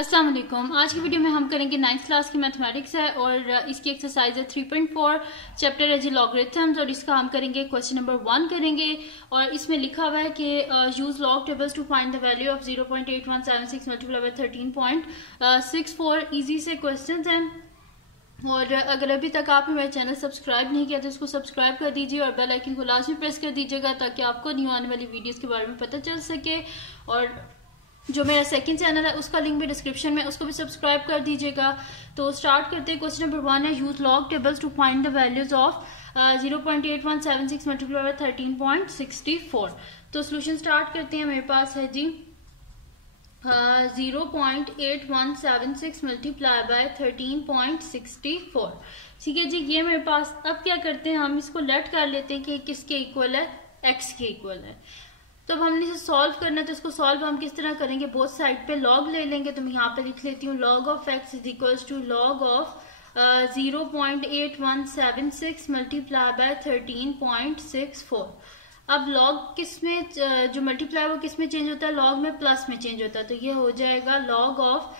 अस्सलाम वालेकुम। आज की वीडियो में हम करेंगे 9th क्लास की मैथमेटिक्स है और इसकी एक्सरसाइज है 3.4 चैप्टर है जी लॉगरिथम्स और इसका हम करेंगे क्वेश्चन नंबर 1 करेंगे और इसमें लिखा हुआ है कि use log tables two find the value of 0.8176 multiply by 13.64। Easy से क्वेश्चंस हैं और अगर अभी तक आपने मेरा चैनल सब्सक्राइब नहीं किया तो इसको सब्सक्राइब कर दीजिए और बेल आइकन को लाजमी प्रेस कर दीजिएगा ताकि आपको न्यू आने वाली वीडियोस के बारे में पता चल सके। और जो मेरा सेकंड चैनल है उसका लिंक भी डिस्क्रिप्शन में, उसको भी सब्सक्राइब कर दीजिएगा। तो स्टार्ट करते हैं। क्वेश्चन नंबर 1 है use log tables two find the values of 0.8176 multiply by 13.64। तो सोल्यूशन स्टार्ट करते हैं। मेरे पास है जी 0.8176 मल्टीप्लाई बाय 13.64। ठीक है जी, ये मेरे पास। अब क्या करते हैं, हम इसको लेट कर लेते हैं कि किसके इक्वल है, x के इक्वल है। तो अब हमने इसे सॉल्व करना है, तो इसको सॉल्व हम किस तरह करेंगे, बोथ साइड पे लॉग ले लेंगे। तो मैं यहाँ पे लिख लेती हूँ log of x is equals to log of 0.8176 multiply by 13.64। अब लॉग किस में जो मल्टीप्लाई वो किस में चेंज होता है, लॉग में प्लस में चेंज होता है। तो ये हो जाएगा लॉग ऑफ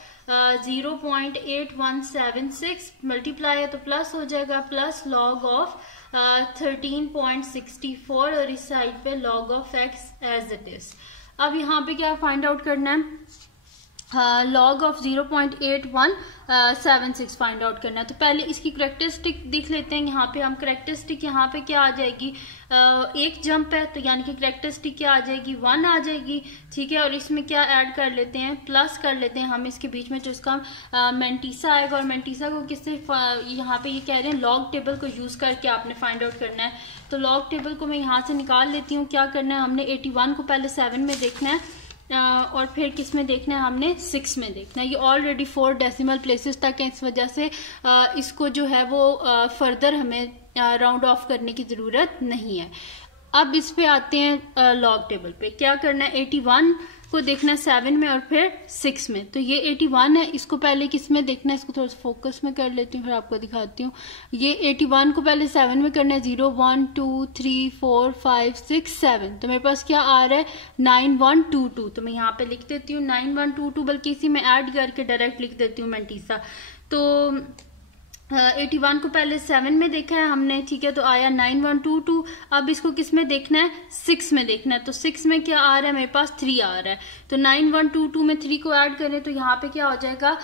0.8176 मल्टीप्लाई है तो प्लस हो जाएगा, प्लस लॉग ऑफ 13.64 और इस साइड पे log of x as it is. अब यहाँ पे क्या फाइंड आउट करना है, लॉग ऑफ 0.8176 फाइंड आउट करना है। तो पहले इसकी करेक्टरिस्टिक देख लेते हैं। यहाँ पे हम करेक्टरिस्टिक यहाँ पे क्या आ जाएगी, एक जंप है तो यानी कि करेक्टरिस्टिक क्या आ जाएगी, 1 आ जाएगी। ठीक है, और इसमें क्या ऐड कर लेते हैं, प्लस कर लेते हैं हम इसके बीच में, जो इसका मेंटीसा आएगा। और मेंटीसा को किससे, यहाँ पे ये कह रहे हैं लॉग टेबल को यूज करके आपने फाइंड आउट करना है। तो लॉग टेबल को मैं यहाँ से निकाल लेती हूँ। क्या करना है, हमने 81 को पहले 7 में देखना है और फिर किस में देखना है, हमने 6 में देखना है। ये ऑलरेडी 4 डेसिमल प्लेसेस तक है, इस वजह से इसको जो है वो फर्दर हमें राउंड ऑफ करने की ज़रूरत नहीं है। अब इस पे आते हैं लॉग टेबल पे। क्या करना है, 81 को देखना है 7 में और फिर 6 में। तो ये 81 है, इसको पहले किस में देखना है, इसको थोड़ा सा फोकस में कर लेती हूँ फिर आपको दिखाती हूँ। ये 81 को पहले 7 में करना है, 0 1 2 3 4 5 6 7। तो मेरे पास क्या आ रहा है, 9122। तो मैं यहाँ पे लिख देती हूँ 9122, बल्कि इसी में ऐड करके डायरेक्ट लिख देती हूँ मेंटीसा। तो 81 को पहले 7 में देखा है हमने, ठीक है, तो आया 9122। अब इसको किस में देखना है, 6 में देखना है। तो 6 में क्या आ रहा है, मेरे पास 3 आ रहा है। तो 9122 में 3 को ऐड करें तो यहाँ पे क्या हो जाएगा,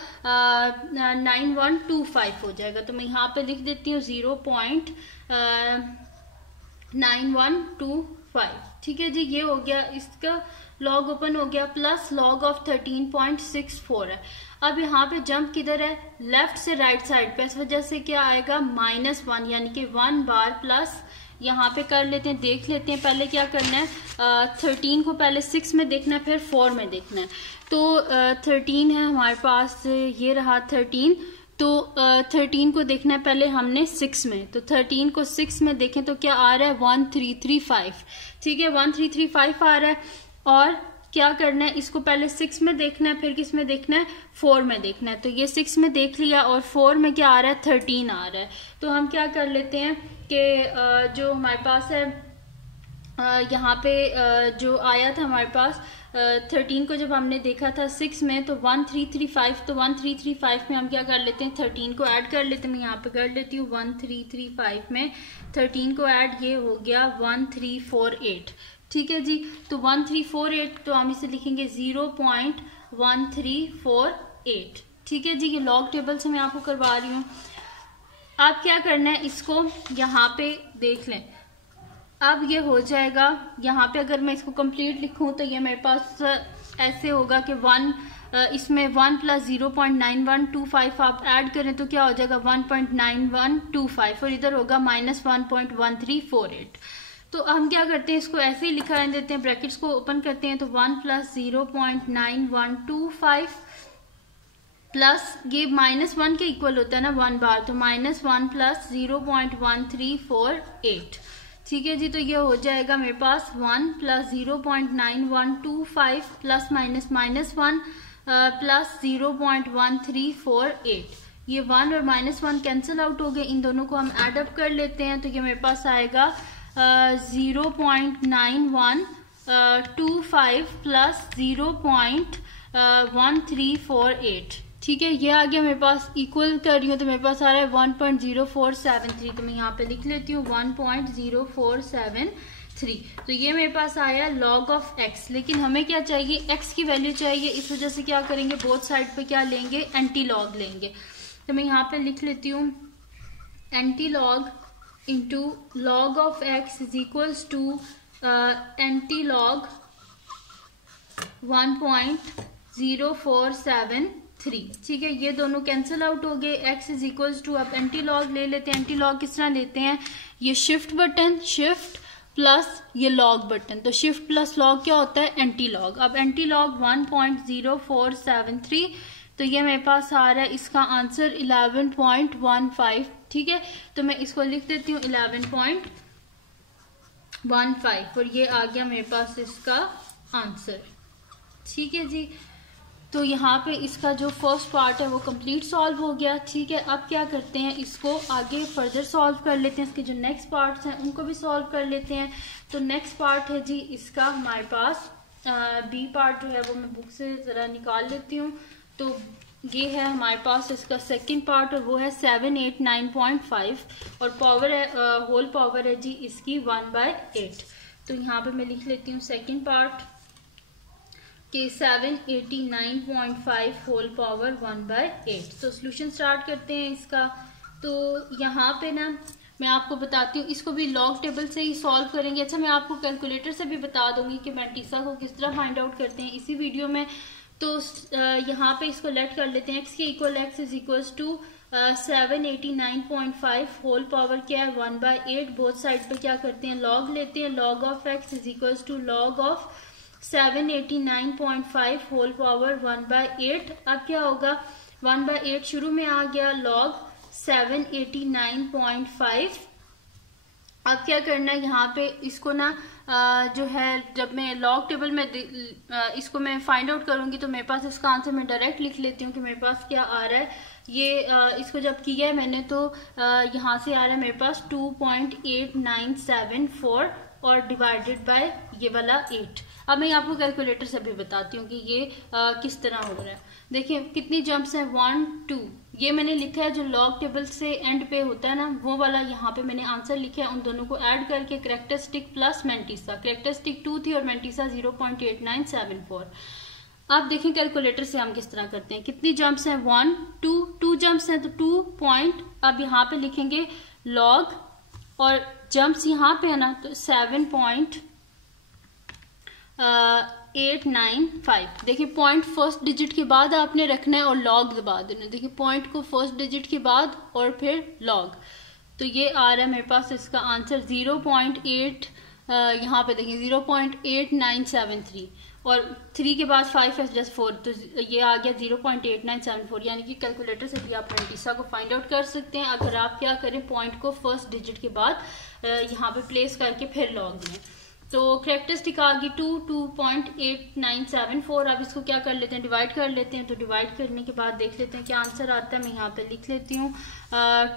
9125 हो जाएगा। तो मैं यहाँ पे लिख देती हूँ 0.9125। ठीक है जी, ये हो गया, इसका लॉग ओपन हो गया, प्लस लॉग ऑफ 13.64 है। अब यहाँ पे जंप किधर है, लेफ्ट से राइट साइड पे, इस वजह से क्या आएगा, -1 यानी कि 1 बार प्लस यहाँ पे कर लेते हैं, देख लेते हैं। पहले क्या करना है, 13 को पहले 6 में देखना है फिर 4 में देखना है। तो 13 है हमारे पास, ये रहा 13। तो 13 को देखना है पहले हमने 6 में। तो 13 को 6 में देखें तो क्या आ रहा है, 1335। ठीक है, 1335 आ रहा है। और क्या करना है, इसको पहले 6 में देखना है फिर किस में देखना है, 4 में देखना है। तो ये 6 में देख लिया और 4 में क्या आ रहा है, 13 आ रहा है। तो हम क्या कर लेते हैं कि जो हमारे पास है यहाँ पे जो आया था हमारे पास 13 को जब हमने देखा था 6 में तो 1335। तो 1335 में हम क्या कर लेते हैं, 13 को ऐड कर लेते हैं। मैं यहाँ पे कर लेती हूँ 1335 में 13 को ऐड, ये हो गया 1348। ठीक है जी, तो 1348, तो हम इसे लिखेंगे 0.1348। ठीक है जी, ये लॉग टेबल से मैं आपको करवा रही हूँ। अब क्या करना है, इसको यहाँ पे देख लें। अब ये हो जाएगा, यहाँ पे अगर मैं इसको कंप्लीट लिखूं तो ये मेरे पास ऐसे होगा कि 1 इसमें 1 प्लस 0.9125 आप ऐड करें तो क्या हो जाएगा, 1.9125 और इधर होगा -1.1348। तो हम क्या करते हैं, इसको ऐसे ही लिखा रहने देते हैं, ब्रैकेट्स को ओपन करते हैं। तो 1 प्लस 0.9125 प्लस ये -1 के इक्वल होता है ना 1 बार, तो -1 प्लस 0.1348। ठीक है जी, तो ये हो जाएगा मेरे पास 1 प्लस 0.9125 प्लस -1 प्लस 0.1348। ये 1 और -1 कैंसिल आउट हो गए, इन दोनों को हम एड अप कर लेते हैं। तो ये मेरे पास आएगा 0.9125 प्लस 1348। ठीक है, ये आ गया मेरे पास, इक्वल कर रही हूँ तो मेरे पास आ रहा है 1.0473। तो मैं यहाँ पे लिख लेती हूँ 1.0473। तो ये मेरे पास आया log ऑफ x। लेकिन हमें क्या चाहिए, x की वैल्यू चाहिए, इस वजह से क्या करेंगे, बोथ साइड पे क्या लेंगे, एंटी लॉग लेंगे। तो मैं यहाँ पे लिख लेती हूँ anti log into log of x is equals to anti log 1.0473। ठीक है, ये दोनों कैंसिल आउट हो गए। x इज इक्वल्स टू, अब एंटी लॉग ले लेते हैं। एंटी लॉग किस तरह लेते हैं, ये शिफ्ट बटन, शिफ्ट प्लस ये लॉग बटन, तो शिफ्ट प्लस लॉग क्या होता है, एंटी लॉग। अब एंटी लॉग 1.0473, तो ये मेरे पास आ रहा है इसका आंसर 11.15। ठीक है, तो मैं इसको लिख देती हूँ 11.15 और ये आ गया मेरे पास इसका आंसर। ठीक है जी, तो यहाँ पे इसका जो फर्स्ट पार्ट है वो कंप्लीट सॉल्व हो गया। ठीक है, अब क्या करते हैं, इसको आगे फर्दर सॉल्व कर लेते हैं। इसके जो नेक्स्ट पार्ट्स हैं उनको भी सॉल्व कर लेते हैं। तो नेक्स्ट पार्ट है जी इसका हमारे पास बी पार्ट जो है वो मैं बुक से ज़रा निकाल लेती हूँ। तो ये है हमारे पास इसका सेकंड पार्ट और वो है 789.5 और पावर है, होल पावर है जी इसकी 1/8। तो यहाँ पे मैं लिख लेती हूँ सेकंड पार्ट के 789.5 होल पावर 1/8। तो सोल्यूशन स्टार्ट करते हैं इसका। तो यहाँ पे ना मैं आपको बताती हूँ, इसको भी लॉग टेबल से ही सॉल्व करेंगे। अच्छा, मैं आपको कैलकुलेटर से भी बता दूंगी कि मैंटीसा को किस तरह फाइंड आउट करते हैं इसी वीडियो में। तो यहाँ पे इसको लेट कर लेते हैं, x के equal x is equals to 789.5 whole power क्या है 1/8। बोथ साइड पे क्या करते हैं, लॉग लेते हैं। Log of x is equals to log of 789.5 whole power 1/8। अब क्या होगा, 1/8 शुरू में आ गया, लॉग 789.5। अब क्या करना है, यहाँ पे इसको ना जो है जब मैं लॉग टेबल में इसको मैं फाइंड आउट करूंगी तो मेरे पास इसका आंसर मैं डायरेक्ट लिख लेती हूँ कि मेरे पास क्या आ रहा है। ये इसको जब किया है मैंने तो यहाँ से आ रहा है मेरे पास 2.8974 और डिवाइडेड बाय ये वाला 8। अब मैं आपको कैलकुलेटर से भी बताती हूँ कि ये किस तरह हो रहा है। देखिए कितनी जंप्स हैं, 1 2। ये मैंने लिखा है जो लॉग टेबल से एंड पे होता है ना वो वाला, यहाँ पे मैंने आंसर लिखा है। उन दोनों को ऐड करके कैरेक्टरिस्टिक प्लस मैंटीसा, कैरेक्टरिस्टिक 2 थी और मैंटीसा 0.8974। अब देखें कैलकुलेटर से हम किस तरह करते हैं। कितनी जंप्स हैं, 1 2 2 जंप्स हैं तो 2 पॉइंट, अब यहाँ पे लिखेंगे लॉग और जंप्स यहाँ पे है ना तो 7.895। देखिए पॉइंट फर्स्ट डिजिट के बाद आपने रखना है और लॉग दबा देना। देखिए पॉइंट को फर्स्ट डिजिट के बाद और फिर लॉग। तो ये आ रहा है मेरे पास इसका आंसर 0.8, यहाँ पे देखिए 0.8973 और 3 के बाद 5 है जस्ट 4, तो ये आ गया 0.8974। यानी कि कैलकुलेटर से भी आप मैंटीसा को फाइंड आउट कर सकते हैं अगर आप क्या करें, पॉइंट को फर्स्ट डिजिट के बाद यहाँ पे प्लेस करके फिर लॉग दें। तो कैरेक्टरिस्टिक आ गई 2.8974। अब इसको क्या कर लेते हैं, डिवाइड कर लेते हैं। तो डिवाइड करने के बाद देख लेते हैं क्या आंसर आता है। मैं यहाँ पे लिख लेती हूँ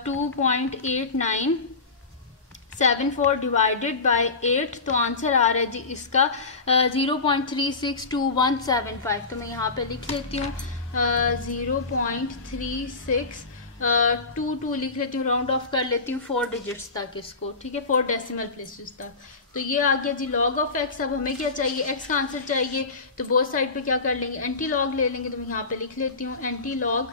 2.8974 डिवाइडेड बाय 8। तो आंसर आ रहा है जी इसका 0.362175। तो मैं यहाँ पे लिख लेती हूँ 0.3622 लिख लेती हूँ, राउंड ऑफ कर लेती हूँ 4 डिजिट्स तक इसको। ठीक है, 4 डेसिमल प्लेसेस तक। तो ये आ गया जी लॉग ऑफ एक्स। अब हमें क्या चाहिए, एक्स का आंसर चाहिए। तो बोथ साइड पे क्या कर लेंगे, एंटी लॉग ले लेंगे। तो मैं यहाँ पे लिख लेती हूँ anti log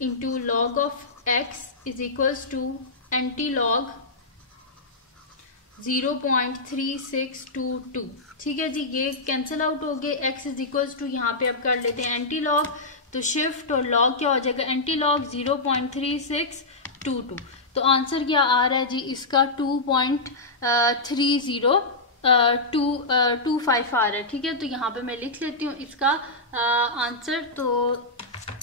into log of x is equals to anti log 0.3622। ठीक है जी, ये कैंसिल आउट हो गए। एक्स इज इक्वल्स टू यहाँ पे अब कर लेते हैं एंटी लॉग, तो शिफ्ट और लॉग क्या हो जाएगा, एंटी लॉग 0.3622। तो आंसर क्या आ रहा है जी इसका 2.3025 आ रहा है। ठीक है, तो यहाँ पे मैं लिख लेती हूँ इसका आंसर। तो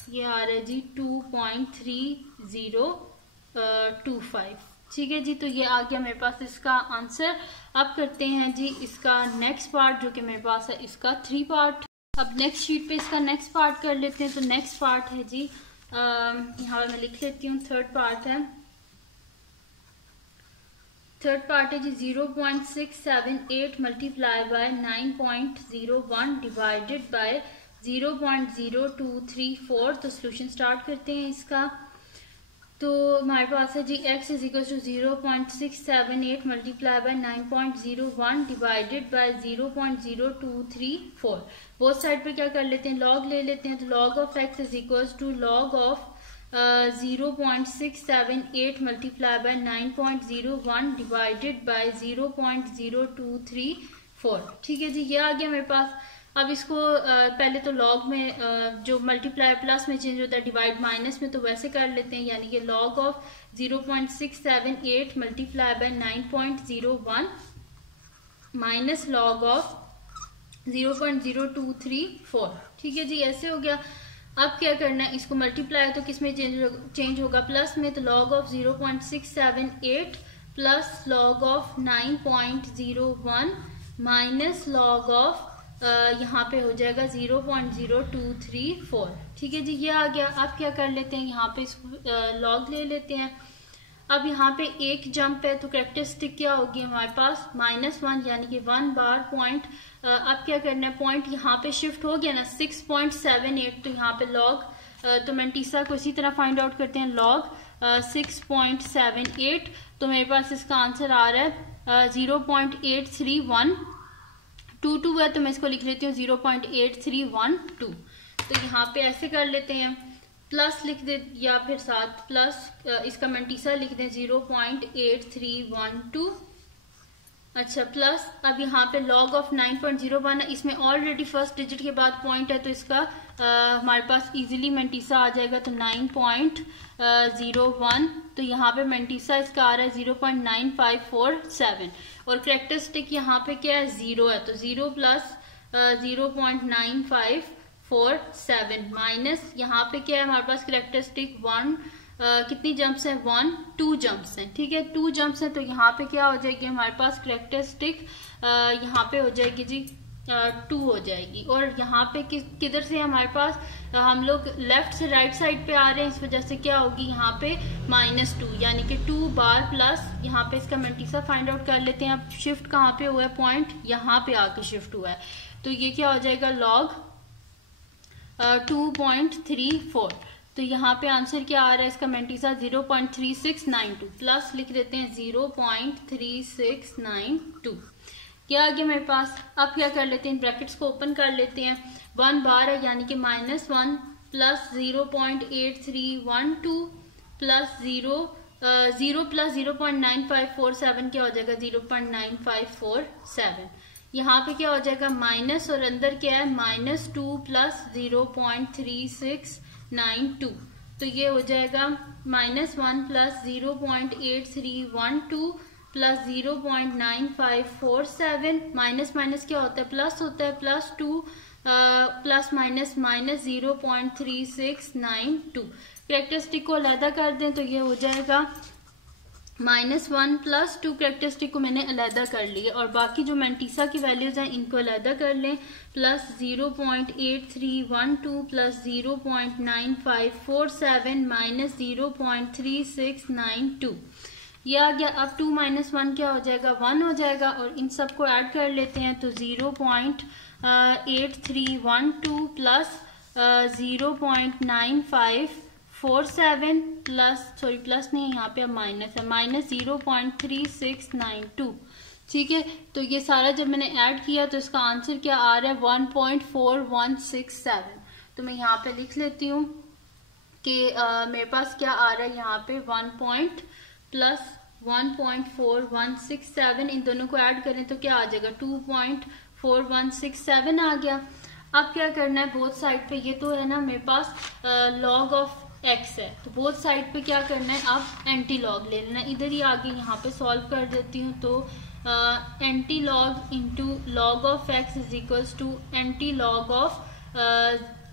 ये आ रहा है जी 2.3025। ठीक है जी, तो ये आ गया मेरे पास इसका आंसर। अब करते हैं जी इसका नेक्स्ट पार्ट जो कि मेरे पास है इसका 3 पार्ट। अब नेक्स्ट शीट पे इसका नेक्स्ट पार्ट कर लेते हैं। तो नेक्स्ट पार्ट है जी यहाँ पे मैं लिख लेती हूँ थर्ड पार्ट है। थर्ड पार्ट है जी 0.678 मल्टीप्लाई बाय 9.01 डिवाइडेड बाय 0.0234। तो सोल्यूशन स्टार्ट करते हैं इसका। तो हमारे पास है जी x is equal to 0.678 multiply by 9.01 divided by 0.0234। Both side पे क्या कर लेते हैं, लॉग ले लेते हैं। तो log of x is equal to log of 0.678 multiply by 9.01 divided by 0.0234। ठीक है जी, ये आ गया मेरे पास। अब इसको पहले तो लॉग में जो मल्टीप्लाई प्लस में चेंज होता है, डिवाइड माइनस में, तो वैसे कर लेते हैं। यानी कि log of 0.678 multiply by 9.01 minus log of 0.0234। ठीक है जी, ऐसे हो गया। अब क्या करना है, इसको मल्टीप्लाई तो किस में चेंज होगा, प्लस में। तो log of 0.678 plus log of 9.01 minus log of यहाँ पे हो जाएगा 0.0234। ठीक है जी, ये आ गया। अब क्या कर लेते हैं, यहाँ पे इसको लॉग ले लेते हैं। अब यहाँ पे एक जंप है, तो कैरेक्टरिस्टिक क्या होगी हमारे पास, -1, यानी कि 1 बार पॉइंट। अब क्या करना है, पॉइंट यहाँ पे शिफ्ट हो गया ना 6.78। तो यहाँ पे लॉग तो मैंटीसा को इसी तरह फाइंड आउट करते हैं, लॉग 6.78। तो मेरे पास इसका आंसर आ रहा है 0.83122 है। तो मैं इसको लिख लेती हूँ 0.8312। तो यहाँ पे ऐसे कर लेते हैं, प्लस लिख दे या फिर साथ प्लस इसका मैंटीसा लिख दें 0.8312। अच्छा, प्लस अब यहाँ पे लॉग ऑफ 9.01 है, इसमें ऑलरेडी फर्स्ट डिजिट के बाद पॉइंट है, तो इसका हमारे पास इजीली मैंटीसा आ जाएगा। तो 9.01। तो यहाँ पे मैंटीसा इसका आ रहा है 0.9547। और कैरेक्टरिस्टिक यहाँ पे क्या है, 0 है। तो 0 प्लस 0.9547 माइनस यहाँ पे क्या है हमारे पास कैरेक्टरिस्टिक 1। कितनी जंप्स हैं, 1 2 जंप्स हैं। ठीक है, 2 जंप्स हैं। तो यहाँ पे क्या हो जाएगी हमारे पास कैरेक्टरिस्टिक यहाँ पे हो जाएगी जी 2 हो जाएगी। और यहाँ पे किधर से हमारे पास हम लोग लेफ्ट से राइट साइड पे आ रहे हैं, इस वजह से क्या होगी यहाँ पे -2, यानी कि 2 बार प्लस यहाँ पे इसका मैंटीसा फाइंड आउट कर लेते हैं। अब शिफ्ट कहाँ पे हुआ है, पॉइंट यहाँ पे आके शिफ्ट हुआ है। तो ये क्या हो जाएगा, लॉग 2.34। तो यहाँ पे आंसर क्या आ रहा है इसका मैंटीसा 0.3692। प्लस लिख देते हैं 0.3692। क्या आ गया मेरे पास। अब क्या कर लेते हैं, ब्रैकेट्स को ओपन कर लेते हैं। 1 बार है, यानी कि -1 प्लस 0.8312 प्लस 0 प्लस 0.9547 क्या हो जाएगा, 0.9547। यहाँ पे क्या हो जाएगा, माइनस और अंदर क्या है -2 प्लस 0.3692। तो ये हो जाएगा -1 प्लस 0.8312 प्लस 0.9547। माइनस माइनस क्या होता है, प्लस होता है, +2 प्लस माइनस माइनस 0.3692। कैरेक्टरिस्टिक को अलग कर दें तो ये हो जाएगा -1 प्लस 2। कैरेक्टरिस्टिक को मैंने अलग कर लिया और बाकी जो मैंटीसा की वैल्यूज हैं इनको अलग कर लें। Plus 0.8312 plus 0.9547 minus 0.3692। ये आ गया। अब 2 - 1 क्या हो जाएगा, 1 हो जाएगा। और इन सबको ऐड कर लेते हैं तो 0.8312 प्लस 0.9547 प्लस सॉरी प्लस नहीं, यहाँ पे अब माइनस है, माइनस 0.3692। ठीक है, तो ये सारा जब मैंने ऐड किया तो इसका आंसर क्या आ रहा है 1.4167। तो मैं यहाँ पे लिख लेती हूँ कि मेरे पास क्या आ रहा है यहाँ पे 1.4167। इन दोनों को ऐड करें तो क्या आ जाएगा 2.4167 आ गया। अब क्या करना है, बोथ साइड पे ये तो है ना मेरे पास लॉग ऑफ x है, तो बोथ साइड पे क्या करना है, अब एंटी लॉग ले लेना। इधर ही आगे यहाँ पे सॉल्व कर देती हूँ। तो anti log into log of x is equals to anti log of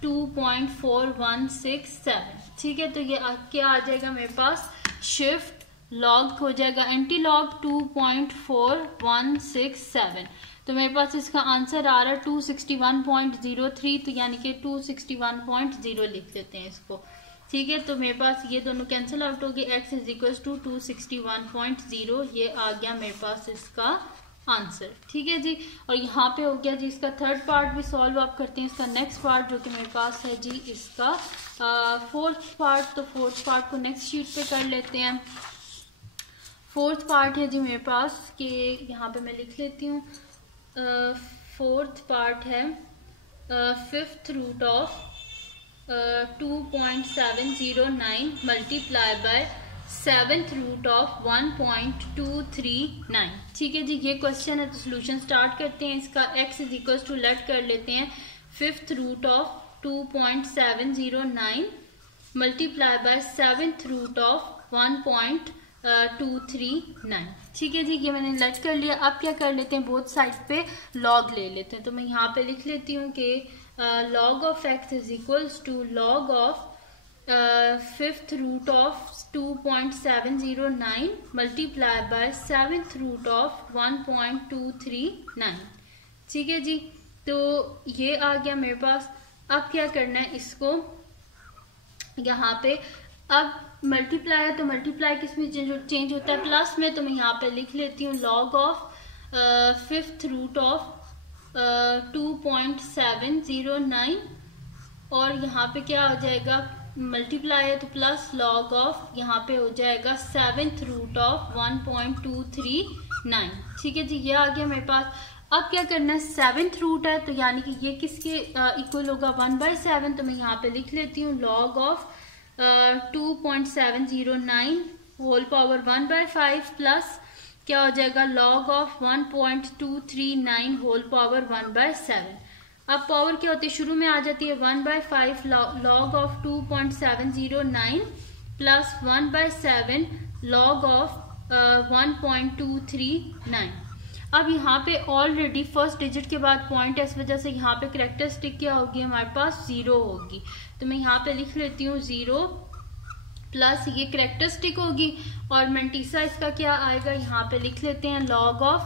2.4167। ठीक है, तो ये क्या आ जाएगा मेरे पास, शिफ्ट लॉग हो जाएगा एंटी लॉग 2.4167। तो मेरे पास इसका आंसर आ रहा है 261.03। तो यानी कि 261.0 लिख देते हैं इसको। ठीक है, तो मेरे पास ये दोनों कैंसिल आउट हो गए। x is equal to 261.0। ये आ गया मेरे पास इसका आंसर। ठीक है जी, और यहाँ पे हो गया जी इसका थर्ड पार्ट भी सॉल्व आप करते हैं। इसका नेक्स्ट पार्ट जो कि मेरे पास है जी इसका फोर्थ पार्ट, तो फोर्थ पार्ट को नेक्स्ट शीट पे कर लेते हैं। फोर्थ पार्ट है जी मेरे पास कि यहाँ पे मैं लिख लेती हूँ। फोर्थ पार्ट है fifth root of 2.709 multiply by seventh root of 1.239। ठीक है जी, ये क्वेश्चन है तो सोल्यूशन स्टार्ट करते हैं। इसका x is equal to let कर लेते हैं fifth root of 2.709 multiply by seventh root of 1.239। ठीक है जी, ये मैंने लेट कर लिया। अब क्या कर लेते हैं, बोथ साइड पे लॉग ले लेते हैं। तो मैं यहाँ पे लिख लेती हूँ कि log of x is equals to log of fifth root of 2.709 multiplied by seventh root of 1.239। ठीक है जी, तो ये आ गया मेरे पास। अब क्या करना है, इसको यहाँ पे अब मल्टीप्लाई है तो मल्टीप्लाई किस में चेंज होता है, प्लस में। तो मैं यहाँ पे लिख लेती हूँ log of fifth root of 2.709 और यहाँ पे क्या हो जाएगा, मल्टीप्लाई है तो प्लस लॉग ऑफ यहाँ पे हो जाएगा सेवेंथ रूट ऑफ 1.239। ठीक है जी, ये आ गया मेरे पास। अब क्या करना है, सेवेंथ रूट है तो यानी कि ये किसके इक्वल होगा, 1/7। तो मैं यहाँ पे लिख लेती हूँ log of 2.709 whole power 1/5 plus क्या हो जाएगा लॉग ऑफ 1.239 होल पावर 1/7। अब पावर क्या होती है, शुरू में आ जाती है 1/5 log of 2.709 plus 1/7 log of 1.239। अब यहाँ पे ऑलरेडी फर्स्ट डिजिट के बाद पॉइंट है, इस वजह से यहाँ पे कैरेक्टरिस्टिक क्या होगी हमारे पास, 0 होगी। तो मैं यहाँ पे लिख लेती हूँ 0 प्लस ये कैरेक्टरिस्टिक होगी और मेंटीसा इसका क्या आएगा, यहाँ पे लिख लेते हैं लॉग ऑफ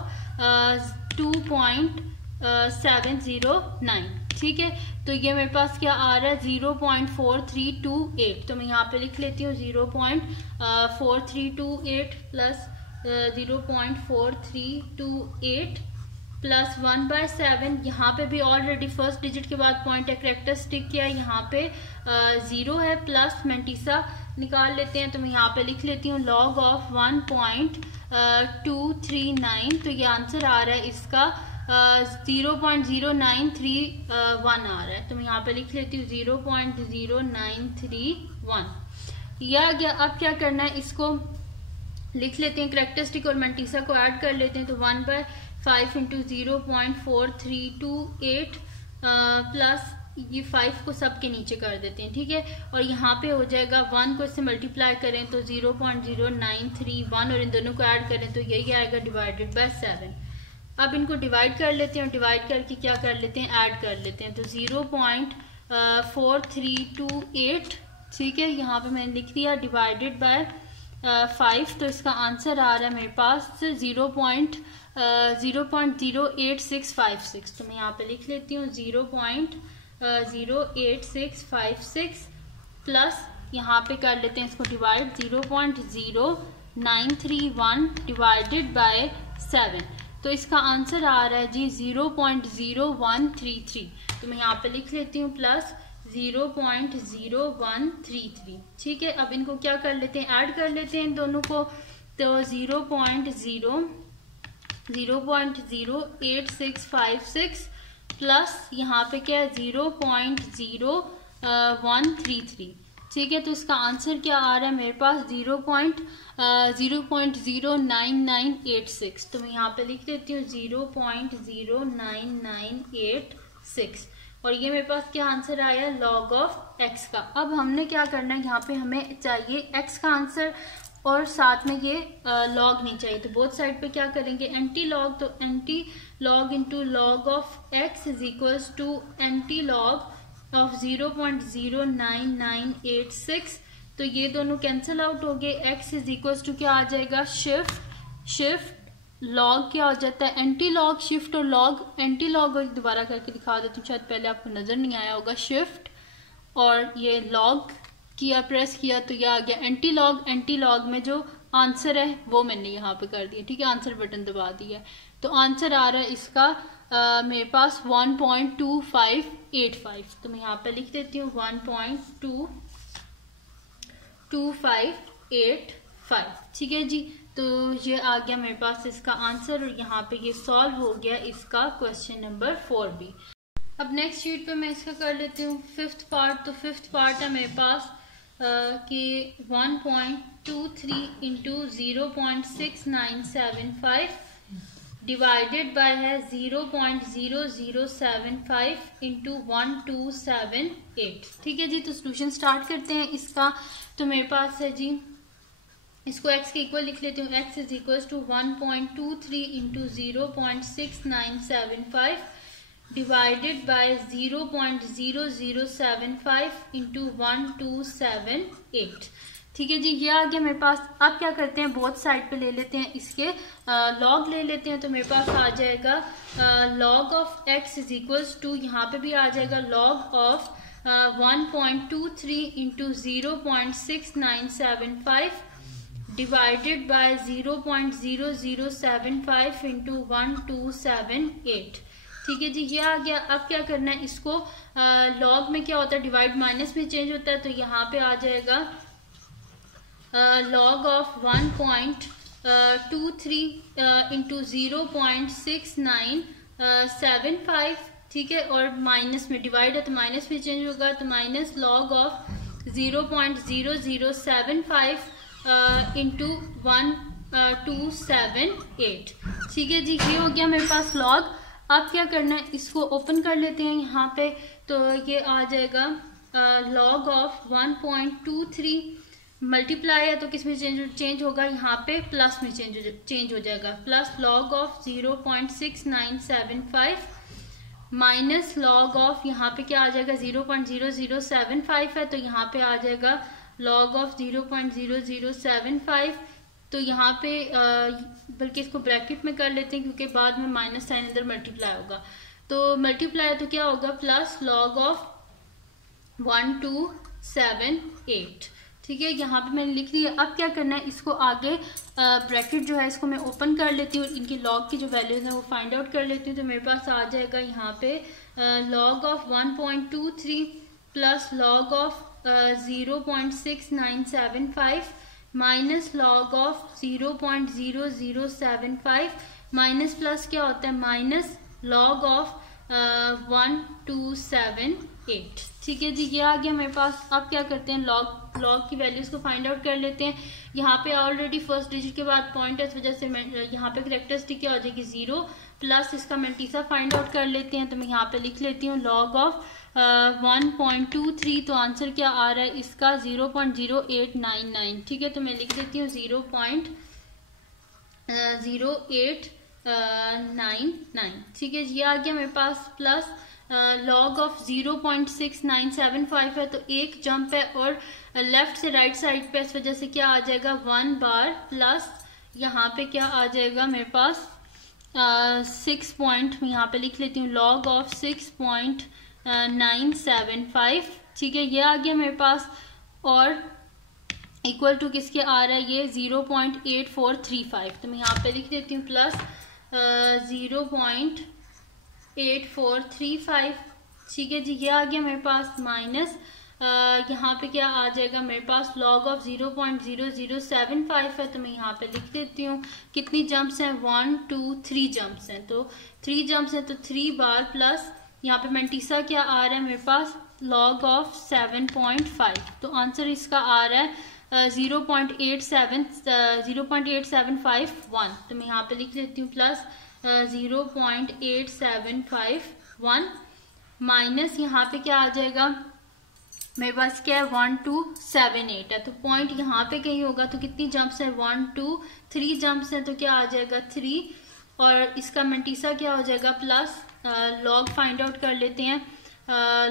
2.709। ठीक है, तो ये मेरे पास क्या आ रहा है 0.4328। तो मैं यहाँ पे लिख लेती हूँ 0.4328 प्लस 0.4328 प्लस 1/7। यहाँ पे भी ऑलरेडी फर्स्ट डिजिट के बाद पॉइंट है, कैरेक्टरिस्टिक क्या है यहाँ पे 0 है, प्लस मेंटीसा निकाल लेते हैं। तो मैं यहाँ पे लिख लेती हूँ लॉग ऑफ 1.239। तो ये आंसर आ रहा है इसका 0.0931 आ रहा है। तो मैं यहाँ पे लिख लेती हूँ 0.0931। यह आ गया। अब क्या करना है, इसको लिख लेते हैं, कैरेक्टरिस्टिक और मेंटीसा को ऐड कर लेते हैं। तो 1/5 इंटू 0.4328 प्लस ये 5 को सब के नीचे कर देते हैं। ठीक है, और यहाँ पे हो जाएगा 1 को इससे मल्टीप्लाई करें तो 0.0931 और इन दोनों को ऐड करें तो यही आएगा डिवाइडेड बाय 7। अब इनको डिवाइड कर लेते हैं और डिवाइड करके क्या कर लेते हैं, ऐड कर लेते हैं। तो 0.4328 ठीक है, यहाँ पे मैंने लिख दिया डिवाइडेड बाय 5। तो इसका आंसर आ रहा है मेरे पास 0.08656। तो मैं यहाँ पे लिख लेती हूँ 0.08656 प्लस यहाँ पे कर लेते हैं इसको डिवाइड 0.0931 डिवाइडेड बाय 7। तो इसका आंसर आ रहा है जी 0.0133। तो मैं यहाँ पे लिख लेती हूँ प्लस 0.0133। ठीक है, अब इनको क्या कर लेते हैं, ऐड कर लेते हैं इन दोनों को। तो 0.08656 प्लस यहाँ पे क्या है 0.0133। ठीक है, तो इसका आंसर क्या आ रहा है मेरे पास 0.09986। तो मैं यहाँ पे लिख देती हूँ 0.09986 और ये मेरे पास क्या आंसर आया लॉग ऑफ x का। अब हमने क्या करना है, यहाँ पे हमें चाहिए x का आंसर और साथ में ये लॉग नहीं चाहिए। तो बोथ साइड पे क्या करेंगे, एंटी लॉग। तो anti log into log of x is equals to anti log of 0.09986। तो ये दोनों कैंसिल आउट हो गए। x इज इक्वल्स टू क्या आ जाएगा, शिफ्ट लॉग क्या हो जाता है, एंटी लॉग, शिफ्ट और लॉग। एंटी लॉग और दोबारा करके दिखा देती हूँ, शायद पहले आपको नजर नहीं आया होगा। शिफ्ट और ये लॉग किया, प्रेस किया तो ये आ गया एंटी लॉग। एंटी लॉग में जो आंसर है वो मैंने यहाँ पे कर दिया। ठीक है, आंसर बटन दबा दिया। तो आंसर आ रहा है इसका मेरे पास 1.2585। तो मैं यहाँ पे लिख देती हूँ 1.2585। ठीक है जी, तो ये आ गया मेरे पास इसका आंसर, और यहाँ पे ये सॉल्व हो गया इसका क्वेश्चन नंबर 4B। अब नेक्स्ट शीट पे मैं इसका कर लेती हूँ फिफ्थ पार्ट। तो फिफ्थ पार्ट है मेरे पास कि 1.23 इंटू 0.6975 डिवाइडेड बाय है 0.0075 इंटू 1278। ठीक है जी, तो सोल्यूशन स्टार्ट करते हैं इसका। तो मेरे पास है जी, इसको x के इक्वल लिख लेती हूँ। x is equal to 1.23 into 0.6975 divided by 0.0075 into 1278। ठीक है जी, ये आ गया मेरे पास। अब क्या करते हैं, बोथ साइड पे ले लेते हैं, इसके लॉग ले लेते हैं। तो मेरे पास आ जाएगा log of x is equals to, यहाँ पे भी आ जाएगा log of 1.23 into 0.6975 divided by 0.0075 into 1278। ठीक है जी, ये आ गया। अब क्या करना है, इसको लॉग में क्या होता है, डिवाइड माइनस में चेंज होता है। तो यहाँ पे आ जाएगा लॉग ऑफ 1.23 इंटू 0.6975। ठीक है, और माइनस में डिवाइड है तो माइनस में चेंज होगा, तो माइनस लॉग ऑफ 0.0075 इंटू 1278। ठीक है जी, ये हो गया मेरे पास लॉग। अब क्या करना है, इसको ओपन कर लेते हैं यहाँ पे। तो ये आ जाएगा लॉग ऑफ 1.23 मल्टीप्लाई है तो किस में चेंज होगा, यहाँ पे प्लस में चेंज हो जाएगा, plus log of 0.6975 minus log of, यहाँ पे क्या आ जाएगा 0.0075 है तो यहाँ पे आ जाएगा लॉग ऑफ 0.0075। तो यहाँ पे बल्कि इसको ब्रैकेट में कर लेते हैं क्योंकि बाद में माइनस साइन अंदर मल्टीप्लाई होगा। तो मल्टीप्लाई तो क्या होगा, प्लस लॉग ऑफ 1278। ठीक है, यहाँ पे मैंने लिख लिया। अब क्या करना है, इसको आगे ब्रैकेट जो है इसको मैं ओपन कर लेती हूँ, इनकी लॉग की जो वैल्यूज है वो फाइंड आउट कर लेती हूँ। तो मेरे पास आ जाएगा यहाँ पे log of 1.23 plus log of 0.6975 minus log of 0.0075 minus plus क्या होता है, माइनस लॉग ऑफ 1278। ठीक है जी, ये आ गया मेरे पास। अब क्या करते हैं, लॉग की वैल्यूज को फाइंड आउट कर लेते हैं। यहाँ पे ऑलरेडी फर्स्ट डिजिट के बाद पॉइंट है, इस वजह से मैं यहाँ पे कैरेक्टरिस्टिक क्या हो जाएगी 0, प्लस इसका मैंटीसा फाइंड आउट कर लेते हैं। तो मैं यहाँ पे लिख लेती हूँ लॉग ऑफ 1.23। तो आंसर क्या आ रहा है इसका 0.0899। ठीक है, तो मैं लिख देती हूँ 0.0899। ठीक है, ये आ गया मेरे पास। प्लस लॉग ऑफ 0.6975 है तो एक जंप है और लेफ्ट से राइट साइड पे, इस वजह से क्या आ जाएगा 1 बार, प्लस यहाँ पे क्या आ जाएगा मेरे पास 6 पॉइंट, मैं यहाँ पे लिख लेती हूँ लॉग ऑफ 6.975। ठीक है, ये आ गया मेरे पास। और इक्वल टू किसके आ रहा है ये 0.8435। तो मैं यहाँ पे लिख देती हूँ प्लस 0.8435। ठीक है जी, ये आ गया मेरे पास। माइनस यहाँ पे क्या आ जाएगा मेरे पास लॉग ऑफ 0.0075 है तो मैं यहाँ पे लिख देती हूँ कितनी जंप्स हैं 1 2 3 जंप्स हैं। तो 3 जंप्स हैं तो 3 बार, प्लस यहाँ पे मैंटीसा क्या आ रहा है मेरे पास लॉग ऑफ 7.5। तो आंसर इसका आ रहा है 0.8751। तो मैं यहाँ पे लिख देती हूँ प्लस 0.8751 माइनस यहाँ पे क्या आ जाएगा मेरे पास क्या है 1278 है। तो पॉइंट यहाँ पे कहीं होगा, तो कितनी जंप्स है 1 2 3 जंप्स हैं तो क्या आ जाएगा 3, और इसका मैंटीसा क्या हो जाएगा प्लस लॉग फाइंड आउट कर लेते हैं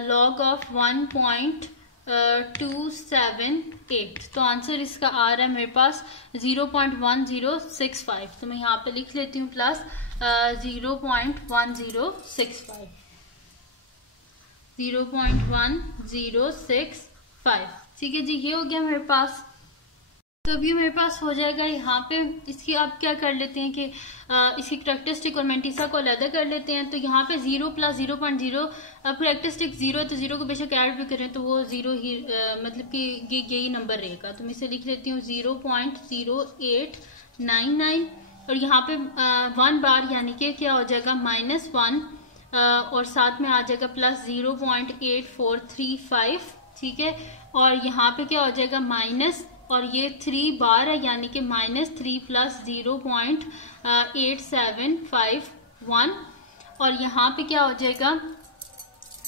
लॉग ऑफ 1.278। तो आंसर इसका आ रहा है मेरे पास 0.1065। तो मैं यहाँ पे लिख लेती हूँ प्लस 0.1065। ठीक है जी, ये हो गया मेरे पास। तो अभी मेरे पास हो जाएगा यहाँ पे। इसकी आप क्या कर लेते हैं कि इसकी करेक्टरिस्टिक और मेंटिसा को अलग कर लेते हैं। तो यहाँ पे 0 + 0.0, अब करेक्टरिस्टिक 0 है तो 0 को बेशक ऐड भी करें तो वो 0 ही मतलब कि यही नंबर रहेगा। तो मैं इसे लिख लेती हूँ 0.0899 और यहाँ पे 1 बार यानी कि क्या हो जाएगा -1 और साथ में आ जाएगा +0.8435, ठीक है। और यहाँ पे क्या हो जाएगा माइनस, और ये 3 बार है यानी कि -3 + 0.8751 और यहाँ पे क्या हो जाएगा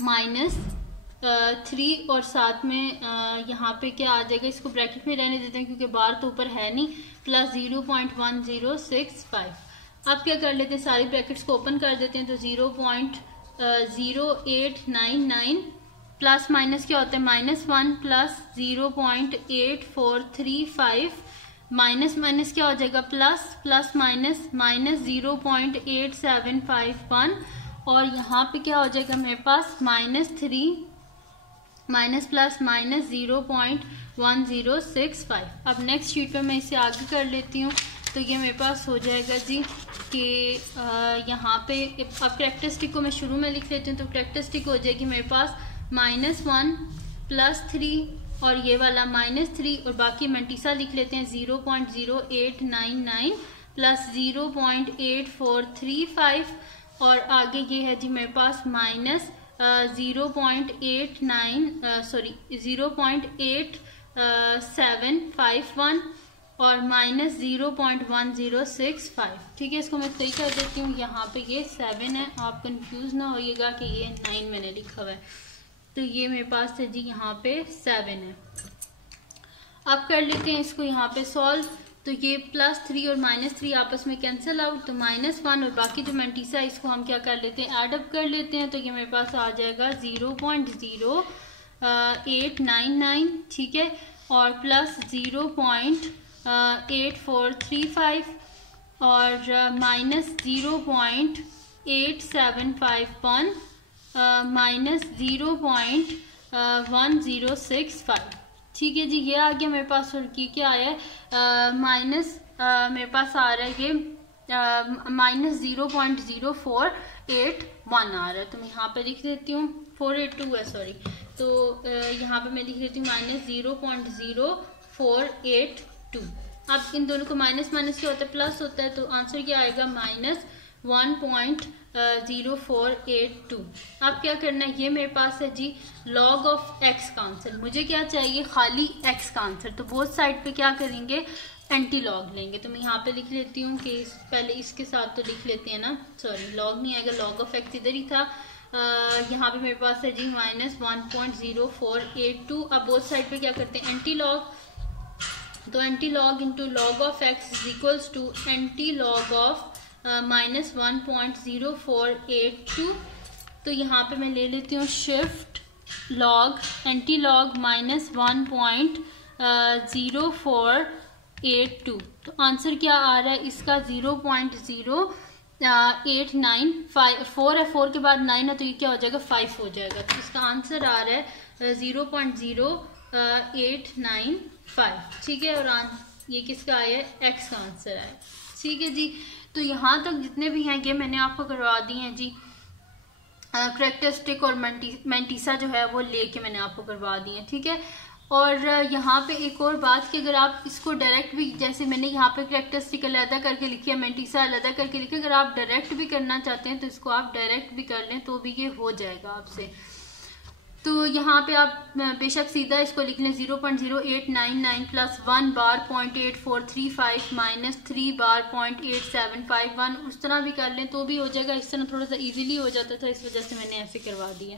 -3 और साथ में यहाँ पे क्या आ जाएगा, इसको ब्रैकेट में रहने देते हैं क्योंकि बार तो ऊपर है नहीं, +0.1065। अब क्या कर लेते हैं, सारी ब्रैकेट्स को ओपन कर देते हैं। तो 0.0899 प्लस माइनस क्या होता है -1 + 0.8435 माइनस माइनस क्या हो जाएगा प्लस माइनस -0.8751 और यहाँ पे क्या हो जाएगा मेरे पास -3 माइनस प्लस -0.1065। अब नेक्स्ट शीट पे मैं इसे आगे कर लेती हूँ। तो ये मेरे पास हो जाएगा जी कि यहाँ पे अब करेक्टरिस्टिक को मैं शुरू में लिख लेती हूँ। तो करेक्टरिस्टिक हो जाएगी मेरे पास -1 + 3 और ये वाला -3 और बाकी मेंटिसा लिख लेते हैं 0.0899 + 0.8435 और आगे ये है जी मेरे पास -0.8751 और -0.1065, ठीक है। इसको मैं सही कर देती हूँ। यहाँ पे ये 7 है, आप कंफ्यूज ना होइएगा कि ये 9 मैंने लिखा हुआ है। तो ये मेरे पास है जी यहाँ पे 7 है। अब कर लेते हैं इसको यहाँ पे सॉल्व। तो ये +3 और -3 आपस में कैंसिल आउट, तो -1 और बाकी जो मेंटिसा है इसको हम क्या कर लेते हैं, ऐड अप कर लेते हैं। तो ये मेरे पास आ जाएगा 0.0899, ठीक है, और प्लस 0.8435 और -0.8751 -0.1065, ठीक है जी। ये आ गया मेरे पास। और की क्या आया है मेरे पास आ रहा है ये -0.0481 आ रहा है। तो मैं यहाँ पे लिख देती हूँ 482 है सॉरी। तो यहाँ पे मैं लिख देती हूँ -0.0482। अब इन दोनों को माइनस माइनस क्या होता है प्लस होता है। तो आंसर क्या आएगा -1.0482। अब क्या करना है, ये मेरे पास है जी log ऑफ x का आंसर। मुझे क्या चाहिए, खाली x का आंसर। तो बोथ साइड पे क्या करेंगे, एंटी लॉग लेंगे। तो मैं यहाँ पे लिख लेती हूँ कि पहले इसके साथ तो लिख लेते हैं ना, सॉरी लॉग नहीं आएगा, log ऑफ x इधर ही था। यहाँ पे मेरे पास है जी -1.0482। अब बोथ साइड पे क्या करते हैं, एंटी लॉग। तो anti log into log of x is equals to anti log of -1.0482। तो यहाँ पे मैं ले लेती हूँ शिफ्ट लॉग एंटी लॉग -1.0482। तो आंसर क्या आ रहा है इसका 0.0895। 4 है, 4 के बाद 9 है तो ये क्या हो जाएगा 5 हो जाएगा। तो इसका आंसर आ रहा है 0.0895, ठीक है। और ये किसका आया है, x का आंसर आया, ठीक है जी। तो यहाँ तक जितने भी हैं ये मैंने आपको करवा दी हैं जी। करेक्टरिस्टिक और मेंटिसा जो है वो लेके मैंने आपको करवा दी है, ठीक है। और यहाँ पे एक और बात कि अगर आप इसको डायरेक्ट भी, जैसे मैंने यहाँ पे करेक्टरिस्टिक अलग करके लिखी है, मेंटिसा अलग करके लिखी है, अगर आप डायरेक्ट भी करना चाहते हैं तो इसको आप डायरेक्ट भी कर लें तो भी ये हो जाएगा आपसे। तो यहाँ पे आप बेशक सीधा इसको लिख लें 0.0899 प्लस 1 बार 0.8435 माइनस 3 बार 0.8751, उस तरह भी कर लें तो भी हो जाएगा। इस तरह थोड़ा सा इजीली हो जाता था, इस वजह से मैंने ऐसे करवा दिया।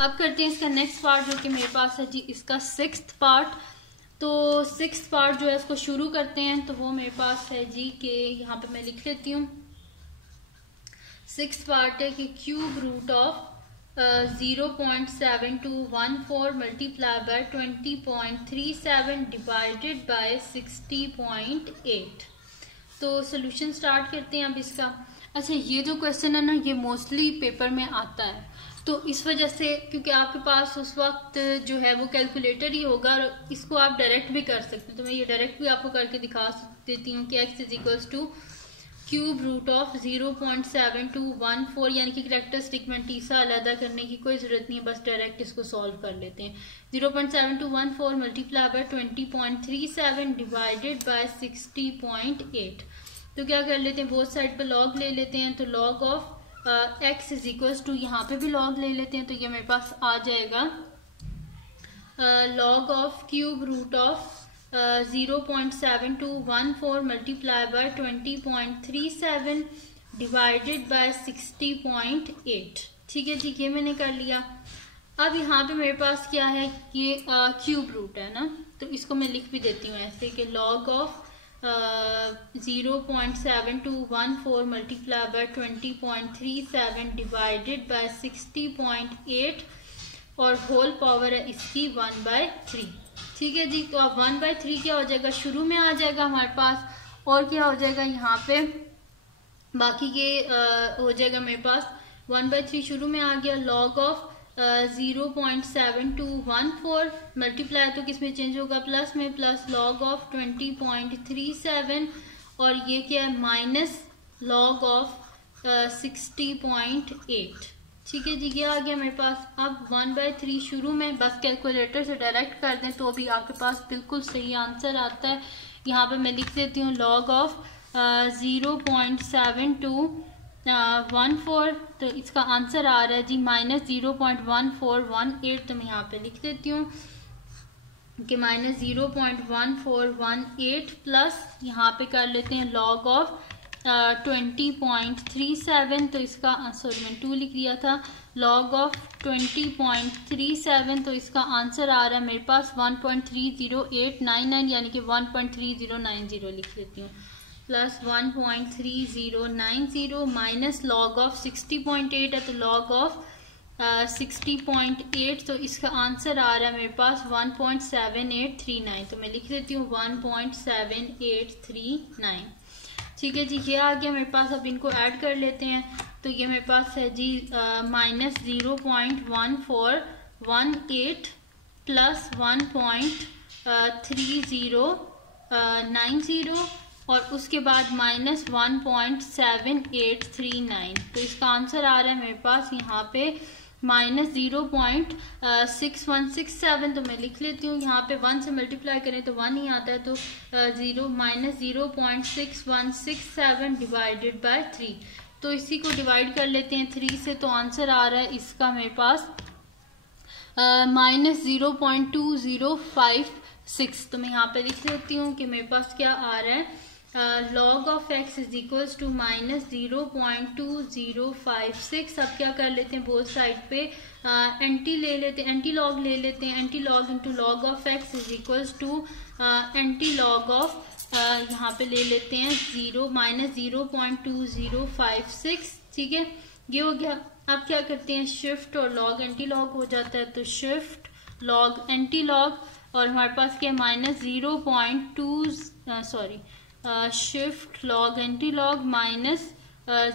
अब करते हैं इसका नेक्स्ट पार्ट जो कि मेरे पास है जी इसका 6th पार्ट। तो 6th पार्ट जो है इसको शुरू करते हैं। तो वो मेरे पास है जी कि यहाँ पे मैं लिख लेती हूँ 6th पार्ट है कि cube root of 0.7214 multiply by 20.37 divided by 60.8। तो सोल्यूशन स्टार्ट करते हैं अब इसका। अच्छा, ये जो क्वेश्चन है ना ये मोस्टली पेपर में आता है। तो इस वजह से, क्योंकि आपके पास उस वक्त जो है वो कैलकुलेटर ही होगा, और इसको आप डायरेक्ट भी कर सकते हैं। तो मैं ये डायरेक्ट भी आपको करके दिखा देती हूँ कि x is equals to cube root of 0.7214, यानी कि करेक्टरिस्टिक मैंटीसा अलहदा करने की कोई ज़रूरत नहीं है, बस डायरेक्ट इसको सॉल्व कर लेते हैं। 0.7214 मल्टीप्लाई बाय 20.37 डिवाइडेड बाय 60.8। तो क्या कर लेते हैं, बोथ साइड पर लॉग ले लेते हैं। तो log of x is equals to, यहाँ पे भी लॉग ले लेते हैं, तो ये मेरे पास आ जाएगा log of cube root of 0.7214 multiply by 20.37 divided by 60.8। ठीक है जी, ये मैंने कर लिया। अब यहाँ पे मेरे पास क्या है, ये क्यूब रूट है ना, तो इसको मैं लिख भी देती हूँ ऐसे कि log of 0.7214 multiply by 20.37 divided by 60.8 और होल पावर है इसकी 1/3। ठीक है जी, तो अब 1/3 क्या हो जाएगा, शुरू में आ जाएगा हमारे पास, और क्या हो जाएगा यहाँ पे बाकी ये हो जाएगा मेरे पास 1/3 शुरू में आ गया। लॉग ऑफ 0.7214 मल्टीप्लाई तो किस में चेंज होगा, प्लस में, प्लस लॉग ऑफ 20.37 और ये क्या है माइनस लॉग ऑफ 60.8। ठीक है जी, ये आ गया मेरे पास। अब 1/3 शुरू में बस कैलकुलेटर से डायरेक्ट कर दें तो भी आपके पास बिल्कुल सही आंसर आता है। यहाँ पे मैं लिख देती हूँ लॉग ऑफ 0.7214, तो इसका आंसर आ रहा है जी माइनस 0.1418। तो मैं यहाँ पे लिख देती हूँ कि माइनस 0.1418 प्लस यहाँ पे कर लेते हैं लॉग ऑफ 20.37, तो इसका सॉरी मैंने 2 लिख दिया था, लॉग ऑफ 20.37, तो इसका आंसर आ रहा है मेरे पास 1.30899, यानी कि 1.3090 लिख लेती हूँ, प्लस 1.3090 माइनस लॉग ऑफ 60.8 है, तो लॉग ऑफ 60.8, तो इसका आंसर आ रहा है मेरे पास 1.7839। तो मैं लिख देती हूँ 1.7839। ठीक है जी, ये आ गया मेरे पास। अब इनको ऐड कर लेते हैं, तो ये मेरे पास है जी माइनस 0.1418 प्लस 1.3090 और उसके बाद माइनस 1.7839। तो इसका आंसर आ रहा है मेरे पास यहाँ पे माइनस 0.6167। तो मैं लिख लेती हूँ, यहाँ पे 1 से मल्टीप्लाई करें तो 1 ही आता है, तो माइनस 0.6167 डिवाइडेड बाय 3। तो इसी को डिवाइड कर लेते हैं 3 से, तो आंसर आ रहा है इसका मेरे पास माइनस 0.2056। तो मैं यहाँ पे लिख लेती हूँ कि मेरे पास क्या आ रहा है, log of x is equals to minus 0.2056। अब क्या कर लेते हैं, बोथ साइड पे एंटी ले लेते हैं, एंटी लॉग ले लेते हैं, anti log into log of x is equals to anti log of यहाँ पे ले लेते हैं माइनस 0.2056। ठीक है, ये हो गया। अब क्या करते हैं, शिफ्ट और लॉग एंटी लॉग हो जाता है, तो शिफ्ट लॉग एंटी लॉग, और हमारे पास क्या minus shift log anti log minus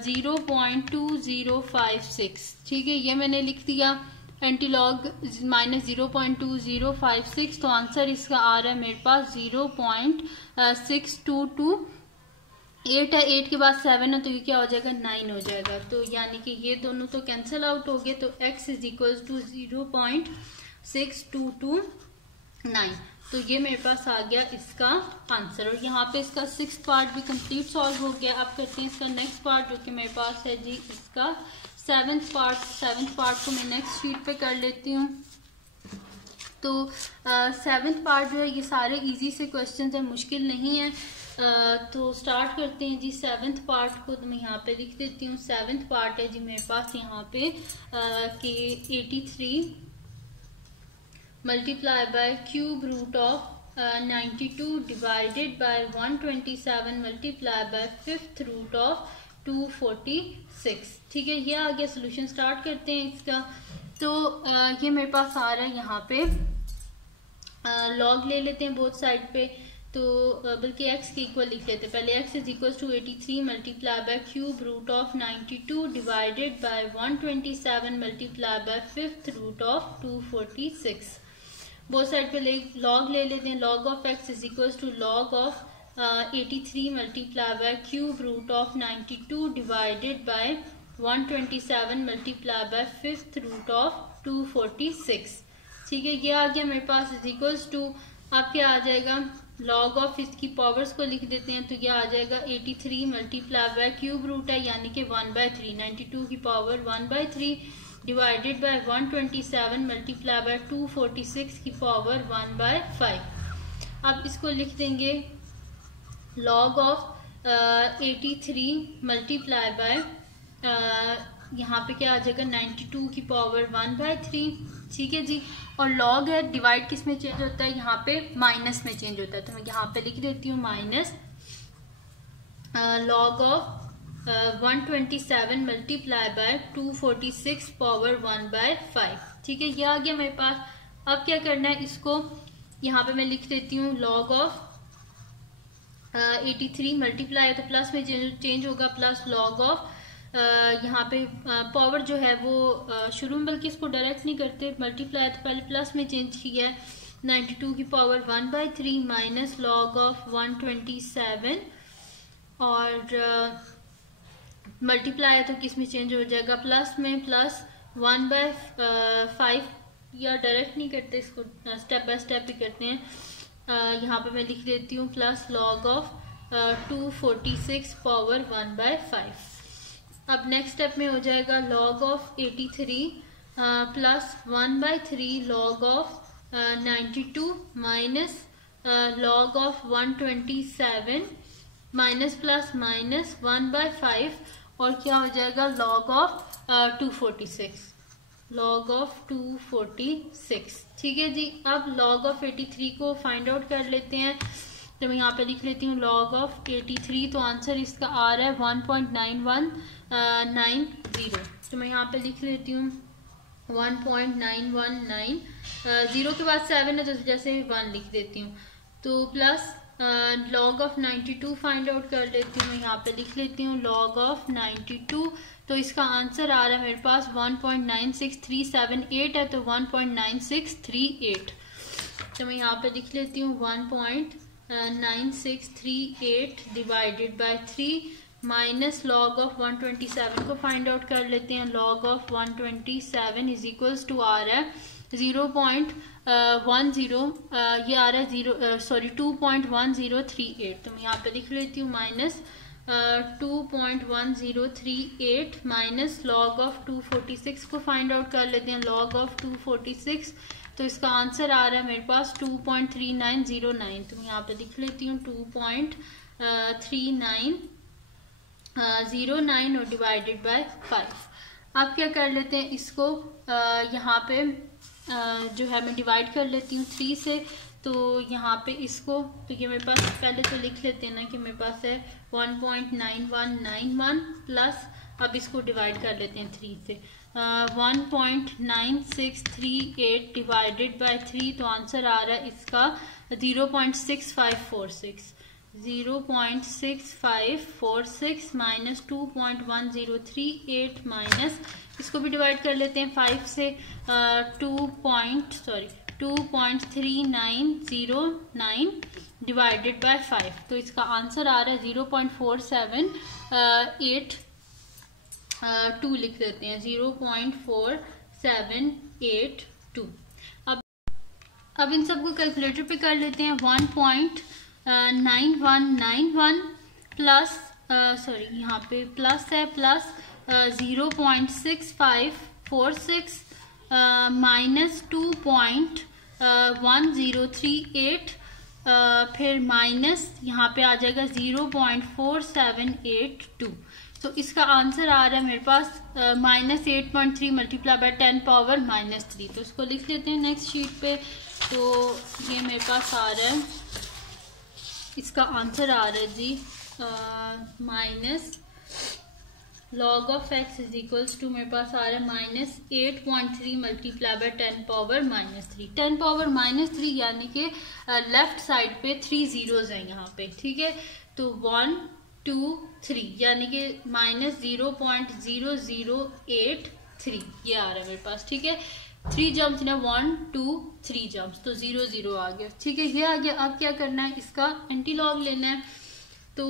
0.2056। ठीक है, ये मैंने लिख दिया एंटी लॉग माइनस 0.2056। तो आंसर इसका आ रहा है मेरे पास 0.6228 है, 8 के बाद 7 है, तो ये क्या हो जाएगा 9 हो जाएगा। तो यानी कि ये दोनों तो कैंसिल आउट हो गए, तो x इज इक्वल टू 0.6229। तो ये मेरे पास आ गया इसका आंसर, और यहाँ पे इसका 6th पार्ट भी कंप्लीट सॉल्व हो गया। अब करते हैं इसका नेक्स्ट पार्ट, जो कि मेरे पास है जी इसका 7th पार्ट। 7th पार्ट को मैं नेक्स्ट शीट पे कर लेती हूँ। तो 7th पार्ट जो है ये सारे इजी से क्वेश्चंस हैं, मुश्किल नहीं है। तो स्टार्ट करते हैं जी 7th पार्ट को। तो मैं यहाँ पे लिख देती हूँ 7th पार्ट है जी मेरे पास यहाँ पे कि 83 multiply by cube root of 92 divided by 127 multiply by 5th root of 246। ठीक है, ये आ गया सोल्यूशन। स्टार्ट करते हैं इसका। तो ये मेरे पास आ रहा है यहाँ पे लॉग ले लेते हैं बोथ साइड पे, तो बल्कि x के इक्वल लिख लेते हैं। पहले x is equal to 83 multiply by cube root of 92 divided by 127 multiply by fifth root of 246। Both side पे लॉग ले लेते हैं। Log of x is equal to log of 83 multiply by cube root of 92 divided by 127 multiply by fifth root of 246। ठीक है, ये आ गया मेरे पास is equals to, अब क्या आ जाएगा, लॉग ऑफ इसकी पावर्स को लिख देते हैं। तो ये आ जाएगा 83 मल्टीप्लाई बाय क्यूब रूट है यानी कि 1/3, 92 की power 1/3 divided by 127 multiply bye 246 की पावर 1/5। अब इसको लिख देंगे लॉग ऑफ 83 मल्टीप्लाई बाय यहाँ पे क्या आ जाएगा 92 की पावर 1/3। ठीक है जी, और लॉग है डिवाइड किस में चेंज होता है, यहाँ पे माइनस में चेंज होता है। तो मैं यहाँ पे लिख देती हूँ minus log of 127 multiply bye 246 power 1/5। ठीक है, ये आ गया मेरे पास। अब क्या करना है, इसको यहाँ पे मैं लिख देती हूँ लॉग ऑफ 83 मल्टीप्लाई है तो प्लस में चेंज होगा, प्लस लॉग ऑफ यहाँ पे पावर जो है वो शुरू में बल्कि इसको डायरेक्ट नहीं करते, मल्टीप्लाई तो पहले प्लस में चेंज किया है, 92 की पावर 1/3 माइनस लॉग ऑफ 127 और मल्टीप्लाई है तो किस में चेंज हो जाएगा, प्लस में, प्लस 1/5 या डायरेक्ट नहीं करते, इसको स्टेप बाय स्टेप ही करते हैं। यहाँ पे मैं लिख देती हूँ प्लस लॉग ऑफ 246 पावर 1/5। अब नेक्स्ट स्टेप में हो जाएगा log of 83 plus 1/3 log of 92 minus log of 127 minus plus minus 1/5 और क्या हो जाएगा लॉग ऑफ 246, लॉग ऑफ 246। ठीक है जी, अब लॉग ऑफ 83 को फाइंड आउट कर लेते हैं। तो मैं यहाँ पे लिख लेती हूँ लॉग ऑफ 83, तो आंसर इसका आ रहा है 1.9190। तो मैं यहाँ पे लिख लेती हूँ 1.9190, 0 के बाद 7 है तो जैसे 1 लिख देती हूँ। तो plus log of 92 find out कर लेती हूँ, मैं यहाँ पे लिख लेती हूँ लॉग ऑफ 92, तो इसका आंसर आ रहा है मेरे पास 1.96378 है, तो 1.9638। तो मैं यहाँ पे लिख लेती हूँ 1.9638 divided by 3 minus log of 127 को फाइंड आउट कर लेते हैं। Log of 127 is equals to आ रहा है 0.10 ये आ रहा है 2.1038। तो मैं यहाँ पे लिख लेती हूँ माइनस 2.1038 माइनस लॉग ऑफ 246 को फाइंड आउट कर लेते हैं। लॉग ऑफ 246, तो इसका आंसर आ रहा है मेरे पास 2.3909। तो मैं यहाँ पे लिख लेती हूँ 2.3909 और डिवाइडेड बाय 5। अब क्या कर लेते हैं, इसको यहाँ पे जो है मैं डिवाइड कर लेती हूँ 3 से। तो यहाँ पे इसको, तो ये मेरे पास पहले तो लिख लेते हैं ना कि मेरे पास है 1.9191 प्लस, अब इसको डिवाइड कर लेते हैं 3 से, 1.9638 डिवाइडेड बाय 3, तो आंसर आ रहा है इसका 0.6546, 0.6546 माइनस 2.1038 माइनस, इसको भी डिवाइड कर लेते हैं 5 से, 2.3909 डिवाइडेड बाय 5, तो इसका आंसर आ रहा है 0.4782 लिख देते हैं, 0.4782। अब इन सबको कैलकुलेटर पे कर लेते हैं। 1.9191 प्लस यहाँ पे प्लस है, प्लस 0.6546 माइनस 2.1038 फिर माइनस यहाँ पे आ जाएगा 0.4782। तो इसका आंसर आ रहा है मेरे पास minus 8.3 multiply by 10 power minus 3। तो इसको लिख लेते हैं नेक्स्ट शीट पे। तो ये मेरे पास आ रहा है, इसका आंसर आ रहा है जी minus log of x is equals to मेरे पास आ रहा है -8.3 मल्टीप्लाई बाय 10 पावर -3। 10 पावर -3 यानी कि लेफ्ट साइड पे 3 जीरोज हैं यहाँ पे, ठीक है। तो 1 2 3 यानी कि -0.0083 ये आ रहा है मेरे पास, ठीक है। 3 जम्प्स ना 1 2 3 जम्प्स, तो 0 0 आ गया, ठीक है। ये आ गया। अब क्या करना है, इसका एंटी लॉग लेना है। तो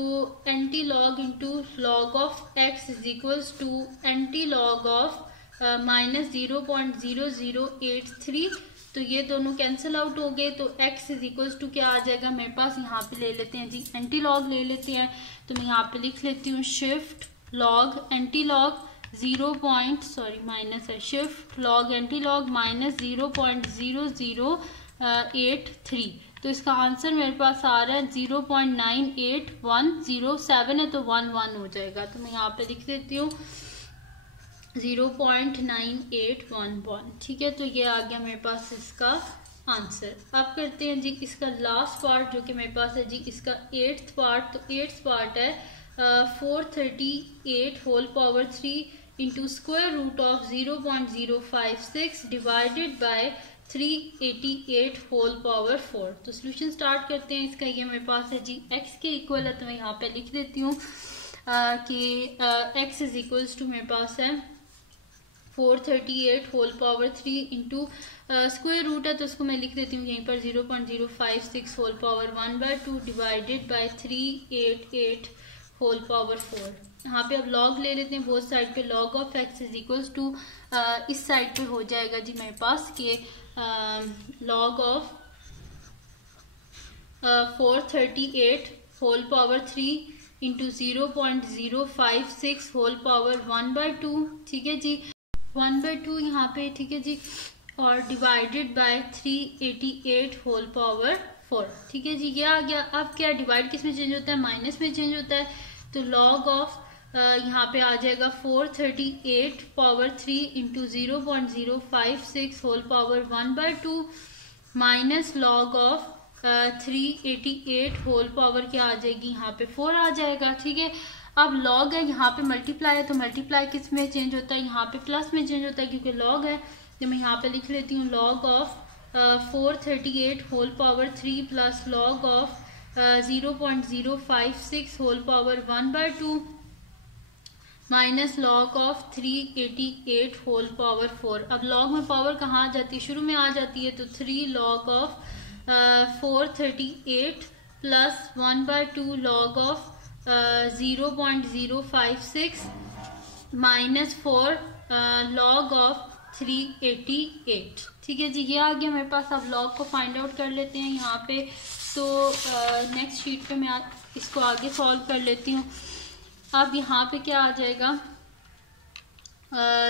anti log into log of x is equals to anti log of -0.0083। तो ये दोनों कैंसिल आउट हो गए। तो x इज इक्वल्स टू क्या आ जाएगा मेरे पास, यहाँ पे ले लेते हैं जी, एंटी लॉग ले लेते हैं। तो मैं यहाँ पे लिख लेती हूँ shift log anti log shift log anti log -0.0083। तो इसका आंसर मेरे पास आ रहा है 0.98107 है, तो 1 1 हो जाएगा। तो मैं यहाँ पे लिख देती हूँ 0.9811, ठीक है। तो ये आ गया मेरे पास इसका आंसर। अब करते हैं जी इसका लास्ट पार्ट जो कि मेरे पास है जी इसका 8th पार्ट। तो 8th पार्ट है 438 whole power 3 into square root of 0.056 divided by 388 whole power 4। तो सोल्यूशन स्टार्ट करते हैं इसका। ये मेरे पास है जी x के इक्वल है, तो मैं यहाँ पे लिख देती हूँ कि x इज इक्वल्स टू मेरे पास है 438 whole power 3 into square root है, तो उसको मैं लिख देती हूँ यहीं पर 0.056 whole power 1/2 divided by 388 whole power 4। यहाँ पे अब लॉग ले लेते हैं बोथ साइड पे। Log of x is equals to इस साइड पे हो जाएगा जी मेरे पास के log of 438 whole power 3 into 0.056 whole power 1/2, ठीक है जी, 1/2 यहाँ पे, ठीक है जी, और डिवाइडेड बाय 388 होल पावर 4, ठीक है जी। ये आ गया। अब क्या डिवाइड किस में चेंज होता है, माइनस में चेंज होता है। तो लॉग ऑफ यहाँ पे आ जाएगा 438 power 3 into 0.056 whole power 1/2 minus log of 388 whole power क्या आ जाएगी, यहाँ पे 4 आ जाएगा, ठीक है। अब लॉग है, यहाँ पे मल्टीप्लाई है, तो मल्टीप्लाई किस में चेंज होता है, यहाँ पे प्लस में चेंज होता है क्योंकि लॉग है। तो मैं यहाँ पे लिख लेती हूँ log of 438 whole power 3 plus log of 0.056 whole power 1/2 minus log of 388 whole power 4। अब लॉग में पावर कहाँ आ जाती है, शुरू में आ जाती है। तो 3 log of 438 plus 1/2 log of 0.056 minus 4 log of 388, ठीक है जी। ये आ गया मेरे पास। अब लॉग को फाइंड आउट कर लेते हैं यहाँ पे। तो नेक्स्ट शीट पे मैं इसको आगे सॉल्व कर लेती हूँ। अब यहाँ पे क्या आ जाएगा,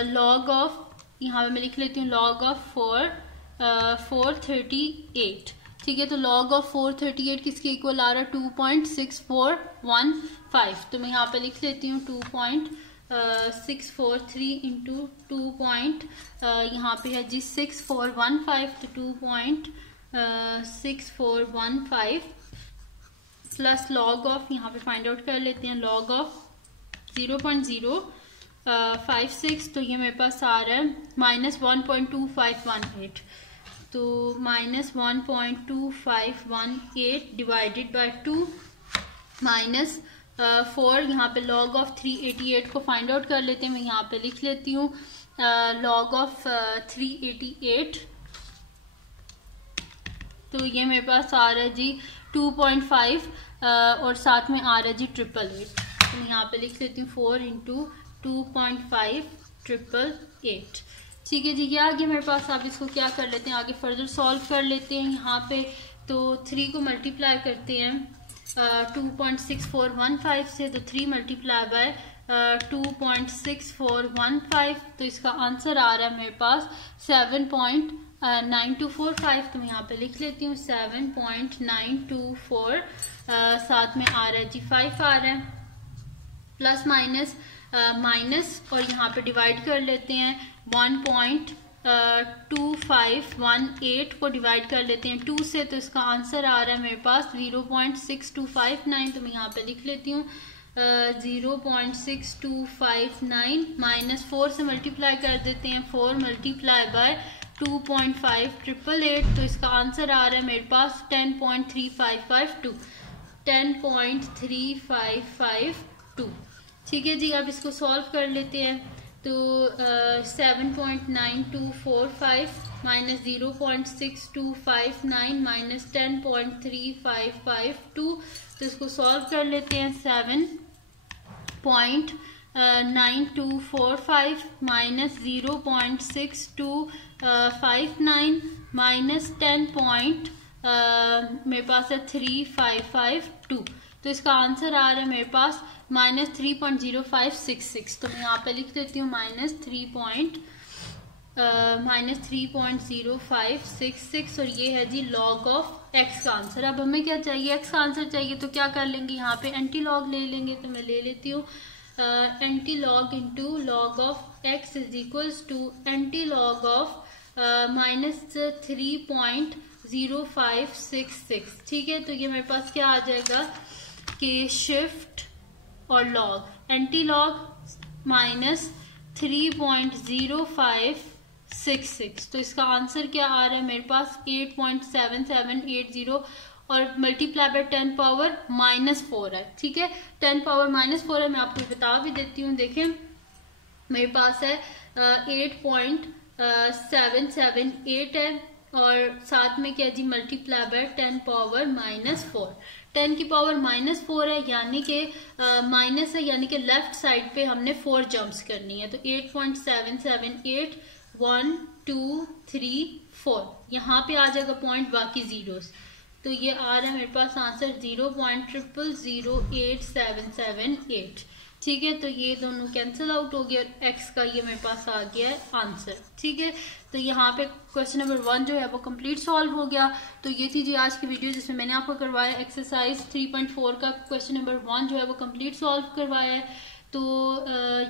लॉग ऑफ, यहाँ पे मैं लिख लेती हूँ लॉग ऑफ 438, ठीक है। तो लॉग ऑफ 438 किसके इक्वल आ रहा है, 2.6415। तो मैं यहाँ पे लिख लेती हूँ 2.643 इंटू 2. यहाँ पे है जी 6415, तो 2.6415 प्लस लॉग ऑफ, यहाँ पे फाइंड आउट कर लेते हैं लॉग ऑफ 0.056। तो ये मेरे पास आ रहा है -1.2518। तो -1.2518 डिवाइडेड बाय 2 माइनस 4। यहाँ पे लॉग ऑफ 388 को फाइंड आउट कर लेते हैं। मैं यहाँ पे लिख लेती हूँ लॉग ऑफ 388। तो ये मेरे पास आ रहा है जी 2.5 और साथ में आ रहा है जी 888। तो मैं यहाँ पे लिख लेती हूँ 4 इंटू 2.5 888, ठीक है जी। ये आगे मेरे पास, आप इसको क्या कर लेते हैं, आगे फर्दर सॉल्व कर लेते हैं। यहाँ पे तो 3 को मल्टीप्लाई करते हैं 2.6415 से, तो 3 मल्टीप्लाई बाय 2.6415, तो इसका आंसर आ रहा है मेरे पास 7.9245। तो मैं यहाँ पे लिख लेती हूँ 7.924, साथ में आ रहा है जी 5 आ रहा है, प्लस माइनस माइनस, और यहाँ पे डिवाइड कर लेते हैं 1.2518 को डिवाइड कर लेते हैं 2 से, तो इसका आंसर आ रहा है मेरे पास 0.6259। तो मैं यहाँ पे लिख लेती हूँ 0.6259 माइनस 4 से मल्टीप्लाई कर देते हैं, 4 मल्टीप्लाई बाय 2.5888, तो इसका आंसर आ रहा है मेरे पास 10.3552, 10.3552। ठीक है जी, अब इसको सॉल्व कर लेते हैं। तो 7.9245 माइनस 0.6259 माइनस 10.3552, तो इसको सॉल्व कर लेते हैं। 7.9245 माइनस 0.6259 माइनस 10 मेरे पास है 3552, तो इसका आंसर आ रहा है मेरे पास माइनस 3.0566। तो मैं यहाँ पे लिख देती हूँ माइनस 3.0566, और ये है जी लॉग ऑफ एक्स का आंसर। अब हमें क्या चाहिए, एक्स का आंसर चाहिए, तो क्या कर लेंगे, यहाँ पे एंटी लॉग ले लेंगे। तो मैं ले लेती हूँ anti log into log of x is equals to anti log of minus 3.0566। ठीक है, तो ये मेरे पास क्या आ जाएगा कि शिफ्ट और लॉग, एंटी लॉग माइनस 3.0566, तो इसका आंसर क्या आ रहा है मेरे पास 8.7780, और मल्टीप्लाई बाय 10 पावर माइनस 4 है। ठीक है, 10 पावर माइनस 4 है, मैं आपको बता भी देती हूँ। देखें मेरे पास है 8.778 है, और साथ में क्या जी मल्टीप्लाई बाय 10 पावर माइनस 4, 10 की पावर माइनस 4 है, यानी कि माइनस है, यानी कि लेफ्ट साइड पे हमने 4 जंप्स करनी है। तो 8.778 1 2 3 4, यहाँ पे आ जाएगा पॉइंट, बाकी जीरोस, तो ये आ रहा है मेरे पास आंसर 0.000878। ठीक है, तो ये दोनों कैंसिल आउट हो गए और एक्स का ये मेरे पास आ गया है आंसर। ठीक है, तो यहाँ पे क्वेश्चन नंबर 1 जो है वो कंप्लीट सॉल्व हो गया। तो ये थी जी आज की वीडियो जिसमें मैंने आपको करवाया एक्सरसाइज 3.4 का क्वेश्चन नंबर 1 जो है वो कंप्लीट सॉल्व करवाया है। तो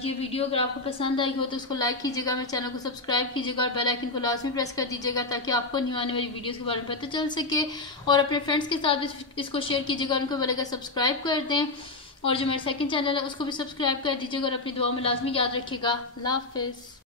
ये वीडियो अगर आपको पसंद आई हो तो उसको लाइक कीजिएगा, मेरे चैनल को सब्सक्राइब कीजिएगा, और बेल आइकन को लाजमी प्रेस कर दीजिएगा ताकि आपको न्यू आने वाली वीडियोस के बारे में पता चल सके। और अपने फ्रेंड्स के साथ भी इसको शेयर कीजिएगा, उनको बोलेगा सब्सक्राइब कर दें, और जो मेरा सेकंड चैनल है उसको भी सब्सक्राइब कर दीजिएगा, और अपनी दुआ में लाजमी याद रखिएगा। अल्लाह हाफिज़।